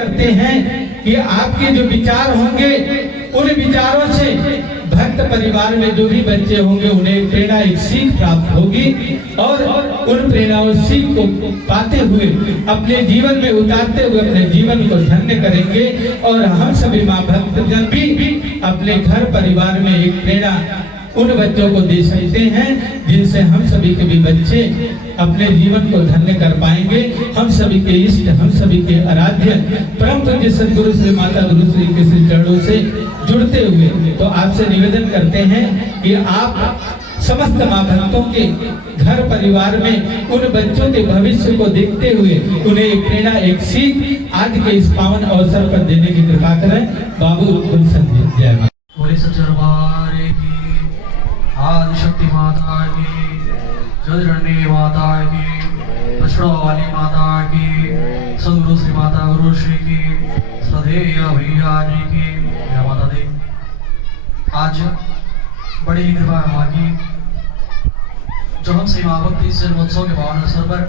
करते हैं कि आपके जो विचार होंगे उन विचारों से भक्त परिवार में जो भी बच्चे होंगे उन्हें प्रेरणा एक सीख प्राप्त होगी और उन प्रेरणाओं सीख को पाते हुए अपने जीवन में उतारते हुए अपने जीवन को धन्य करेंगे। और हम सभी माँ भक्तजन भी अपने घर परिवार में एक प्रेरणा उन बच्चों को दे सकते हैं जिनसे हम सभी के भी बच्चे अपने जीवन को धन्य कर पाएंगे। हम सभी के इष्ट, हम सभी के आराध्य परम पूज्य सद्गुरु श्री माता गुरु श्री के श्री चरणों से जुड़ते हुए तो आपसे निवेदन करते हैं कि आप समस्त माँ भक्तों के घर परिवार में उन बच्चों के भविष्य को देखते हुए उन्हें एक प्रेरणा, एक सीख आज के इस पावन अवसर पर देने की कृपा करें। बाबू गुरु संजीव जय माता। आदिशक्ति माता की, जगरणी माता की, पछड़ों वाली माता की, सदगुरु श्री माता गुरु श्री की, श्रद्धेय भैया जी की जय माता दी। आज बड़ी ही कृपा है माँ की जो हम श्री माँ भक्ति जन्मोत्सव के पावन अवसर पर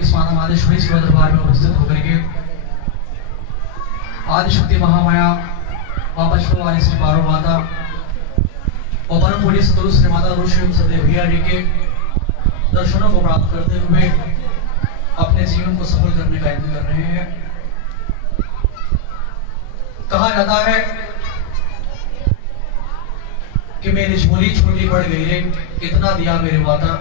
इस माता मातेश्वरी सेवा दरबार में उपस्थित होकर के आदिशक्ति महामाया माँ पछड़ों वाली श्री पार्वती माता और परम पूज्य सद्गुरु श्री माता गुरु श्री सदैव भैया जी के दर्शनों को प्राप्त करते हुए अपने जीवन को सफल करने का यत्न कर रहे हैं। कहा जाता है कि मेरी झोली छोटी पड़ गई रे, इतना दिया मेरे माता।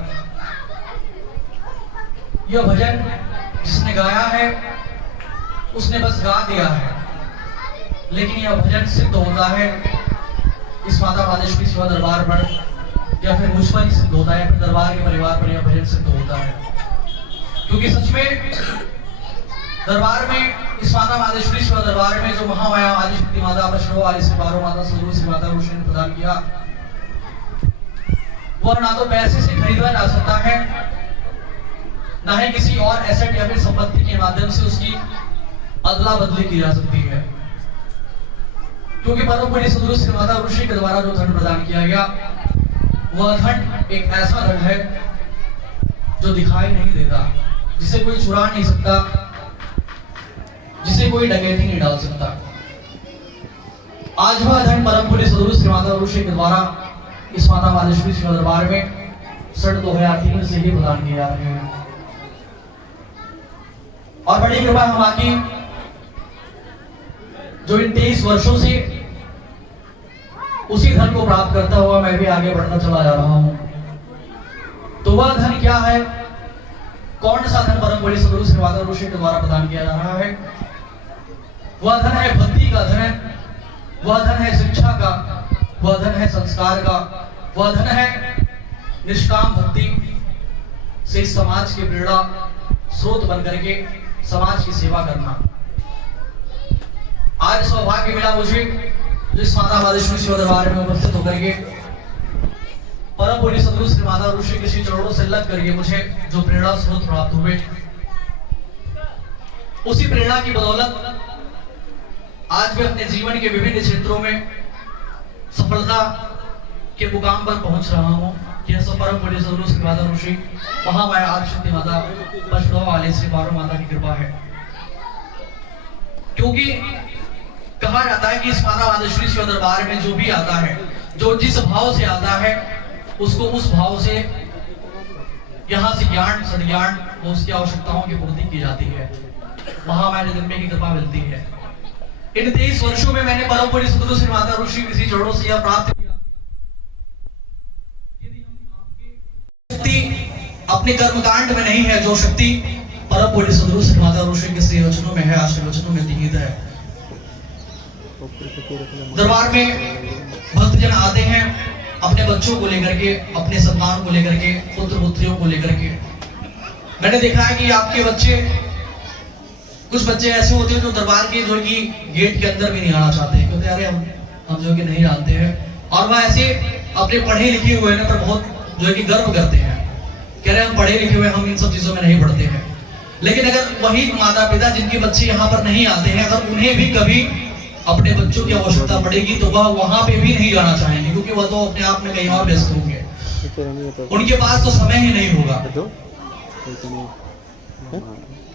यह भजन जिसने गाया है उसने बस गा दिया है, लेकिन यह भजन सिद्ध होता है इस माता मातेश्वरी सेवा दरबार पर या फिर मुझ पर ही सिद्ध होता है, फिर दरबार के परिवार पर यह भजन सिद्ध होता है। क्योंकि सच में दरबार में इस माता मातेश्वरी सेवा दरबार में जो महामाया आदिशक्ति माता पछड़ों वाली श्री पार्वती माता सद्गुरु श्री माता गुरु श्री ने प्रदान किया वह ना तो पैसे से खरीदा जा सकता है, ना ही किसी और एसेट या फिर संपत्ति के माध्यम से उसकी अदला बदली की जा सकती है। क्योंकि परम पूज्य सद्गुरु श्री माता गुरु श्री के द्वारा जो धन प्रदान किया गया वह धन एक ऐसा धन है जो दिखाई नहीं देता, जिसे कोई चुरा नहीं सकता, जिसे कोई डकैती नहीं डाल सकता। आज वह धन परम पूज्य सद्गुरु श्री माता गुरु श्री के द्वारा इस माता मातेश्वरी सेवा दरबार में सन 2003 से ही प्रदान किए जा रहे हैं। और बड़ी कृपा हमारी जो इन 23 वर्षों से उसी धन को प्राप्त करता हुआ मैं भी आगे बढ़ता चला जा रहा हूं। तो वह धन क्या है, कौन सा धन परम पूज्य सद्गुरु श्री माता गुरु श्री के द्वारा प्रदान किया जा रहा है? वह धन है भक्ति का धन, वह धन है शिक्षा का, वह धन है संस्कार का, वह धन है निष्काम भक्ति से समाज के प्रेरणा स्रोत बनकर के समाज की सेवा करना। आज सौभाग्य मिला मुझे जिस माता मातेश्वरी सेवा दरबार में उपस्थित होकर के परम पूज्य सद्गुरु श्री माता गुरु श्री के श्री चरणों से लग करके मुझे जो प्रेरणा स्रोत प्राप्त हुए, उसी प्रेरणा की बदौलत आज मैं अपने जीवन के विभिन्न क्षेत्रों में सफलता के मुकाम पर पहुंच रहा हूं। यह सब परम पूज्य सद्गुरु श्री माता गुरु श्री महामाया आदिशक्ति माता पछड़ों वाली श्री पार्वती माता की कृपा है। क्योंकि कहा जाता है कि इस माता मातेश्वरी सेवा दरबार में जो भी आता है, जो जिस भाव से आता है, उसको उस भाव से यहाँ से ज्ञान सद्ज्ञान और उसकी आवश्यकताओं की पूर्ति की जाती है, महामाया जगदम्बे की कृपा मिलती है। इन 23 वर्षों में मैंने परम पूज्य सद्गुरु श्री माता गुरु श्री के चरणों से यह प्राप्त किया, यदि हम आपकी शक्ति अपने कर्मकांड में नहीं है, जो शक्ति परम पूज्य सद्गुरु श्री माता गुरु श्री के श्री वचनों में है, आशीर्वचनों में निहित है। दरबार में भक्तजन आते हैं अपने बच्चों को लेकर के, अपने संतान को लेकर के, पुत्र पुत्रियों को लेकर के। मैंने देखा है कि आपके बच्चे, कुछ बच्चे ऐसे होते हैं जो दरबार के जो कि गेट के अंदर भी नहीं आना चाहते, क्योंकि अरे हम जो कि नहीं जानते हैं। और वह ऐसे अपने पढ़े लिखे हुए ना पर बहुत जो है कि गर्व करते हैं, कह रहे हम पढ़े लिखे हुए, हम इन सब चीजों में नहीं पढ़ते हैं। लेकिन अगर वही माता पिता जिनके बच्चे यहाँ पर नहीं आते हैं, अगर उन्हें भी कभी अपने बच्चों की आवश्यकता पड़ेगी तो वह वहां पे भी नहीं जाना चाहेंगे, क्योंकि वह तो अपने आप में कहीं और व्यस्त होंगे, उनके पास तो समय ही नहीं होगा।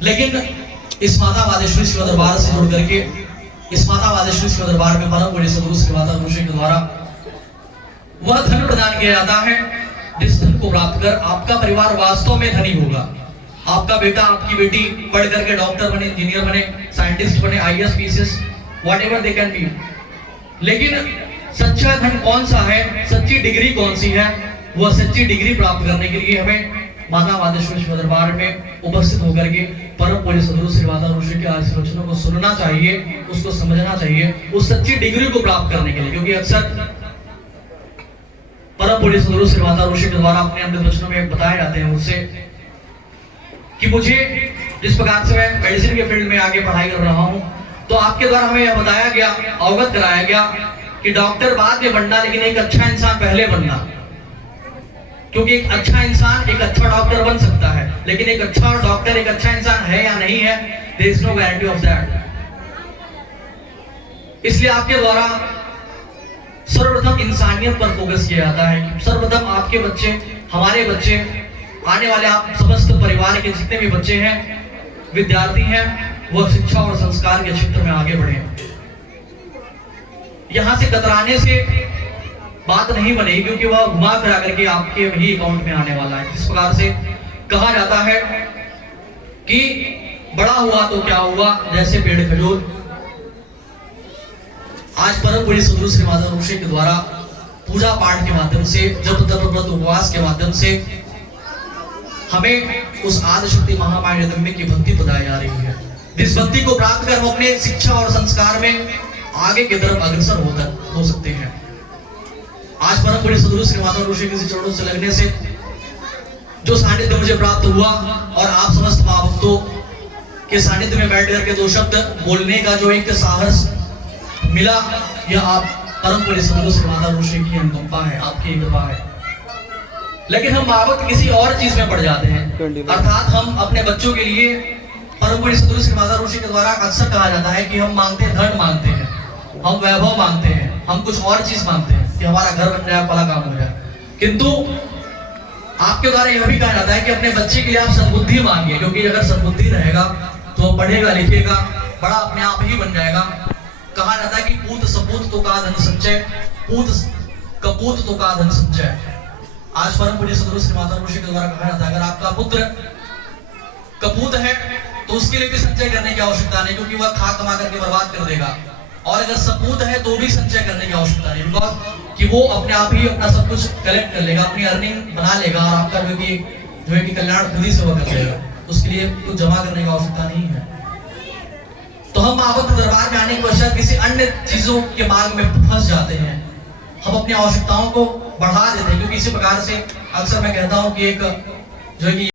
लेकिन इस माता वादेश्वरी शिव दरबार से जुड़ करके इस माता वादेश्वरी शिव दरबार में परम पूज्य सदगुरु श्री माता ऋषि के द्वारा वह धन प्रदान किया जाता है जिस धन को प्राप्त कर आपका परिवार वास्तव में धनी होगा। आपका बेटा आपकी बेटी पढ़ करके डॉक्टर बने, इंजीनियर बने, साइंटिस्ट बने, IAS, PCS, whatever they can be. लेकिन सच्चा धन कौन सा है, सच्ची डिग्री कौन सी है, वह सच्ची डिग्री प्राप्त करने के लिए हमें माता वादेश्वरी शिव दरबार में उपस्थित होकर के परम पूज्य सदगुरु श्री माता ऋषि के आशीर्वचनों को सुनना चाहिए, उसको समझना चाहिए, उस सच्ची डिग्री को प्राप्त करने के लिए। क्योंकि अक्सर परम पूज्य सदगुरु श्री माता ऋषि के द्वारा अपने अमृत वचनों में बताए जाते हैं मुझसे कि मुझे जिस प्रकार से मैं मेडिसिन के फील्ड में आगे पढ़ाई कर रहा हूं, तो आपके द्वारा हमें यह बताया गया, अवगत कराया गया कि डॉक्टर बाद में बनना, लेकिन एक अच्छा इंसान पहले बनना। क्योंकि एक अच्छा इंसान एक अच्छा डॉक्टर बन सकता है, लेकिन एक अच्छा डॉक्टर एक अच्छा इंसान है या नहीं है, there is no guarantee of that. इसलिए आपके द्वारा सर्वप्रथम इंसानियत पर फोकस किया जाता है कि सर्वप्रथम आपके बच्चे, हमारे बच्चे, आने वाले आप समस्त परिवार के जितने भी बच्चे हैं, विद्यार्थी हैं, वह शिक्षा और संस्कार के क्षेत्र में आगे बढ़े। यहां से कतराने से बात नहीं बनेगी, क्योंकि वह घुमा फिरा करके आपके वही अकाउंट में आने वाला है। जिस प्रकार से कहा जाता है कि बड़ा हुआ तो क्या हुआ, जैसे पेड़ खजूर। आज परम पूज्य सदगुरु श्री माता ऋषि के द्वारा पूजा पाठ के माध्यम से, जप तप व्रत उपवास के माध्यम से हमें उस आदिशक्ति महामाया जगदम्बे की भक्ति बताई जा रही है। जिस भक्ति को प्राप्त कर हम अपने शिक्षा और संस्कार में आगे की तरफ अग्रसर हो सकते हैं। आज परम पूज्य सदगुरु श्री माता ऋषि के चरणों से लगने से जो सानिध्य मुझे प्राप्त हुआ, और आप समस्त महाभक्तों के सानिध्य में बैठ करके दो शब्द बोलने का जो एक साहस मिला, यह आप परम पूज्य सदगुरु श्री माता ऋषि की अनुकंपा है, आपकी कृपा है। लेकिन हम महाभक्त किसी और चीज में पड़ जाते हैं, अर्थात हम अपने बच्चों के लिए परम पूज्य सदगुरु श्री माता ऋषि के द्वारा अक्सर कहा जाता है कि हम मांगते हैं, धन मांगते हैं, हम वैभव मांगते हैं, हम कुछ और चीज मांगते हैं कि हमारा घर बन जाए, फला काम हो जाए। किंतु आपके द्वारा यह भी कहा जाता है कि अपने बच्चे के लिए आप सद्बुद्धि मांगिए, क्योंकि अगर सद्बुद्धि रहेगा तो वो पढ़ेगा लिखेगा, बड़ा अपने आप ही बन जाएगा। कहा जाता है कि पूत सपूत तो का धन संचय, पूत कपूत तो का धन संचय। आज परम पूज्य सदगुरु श्री माता ऋषि के द्वारा कहा जाता है अगर आपका पुत्र कपूत है तो उसके लिए भी संचय करने की आवश्यकता नहीं, क्योंकि वह खा कमा करके बर्बाद कर देगा। और अगर सपूत है तो भी संचय करने की आवश्यकता नहीं, बिकॉज कि वो अपने आप ही अपना सब कुछ कलेक्ट कर लेगा, अपनी अर्निंग बना लेगा, और आपका जो है कि कल्याण खुद ही से कर लेगा। उसके लिए कुछ जमा करने की आवश्यकता नहीं है। तो हम महाभक्त दरबार में आने के पश्चात किसी अन्य चीजों के मार्ग में फंस जाते हैं, हम अपनी आवश्यकताओं को बढ़ा देते हैं। क्योंकि इसी प्रकार से अक्सर मैं कहता हूं कि एक जो है कि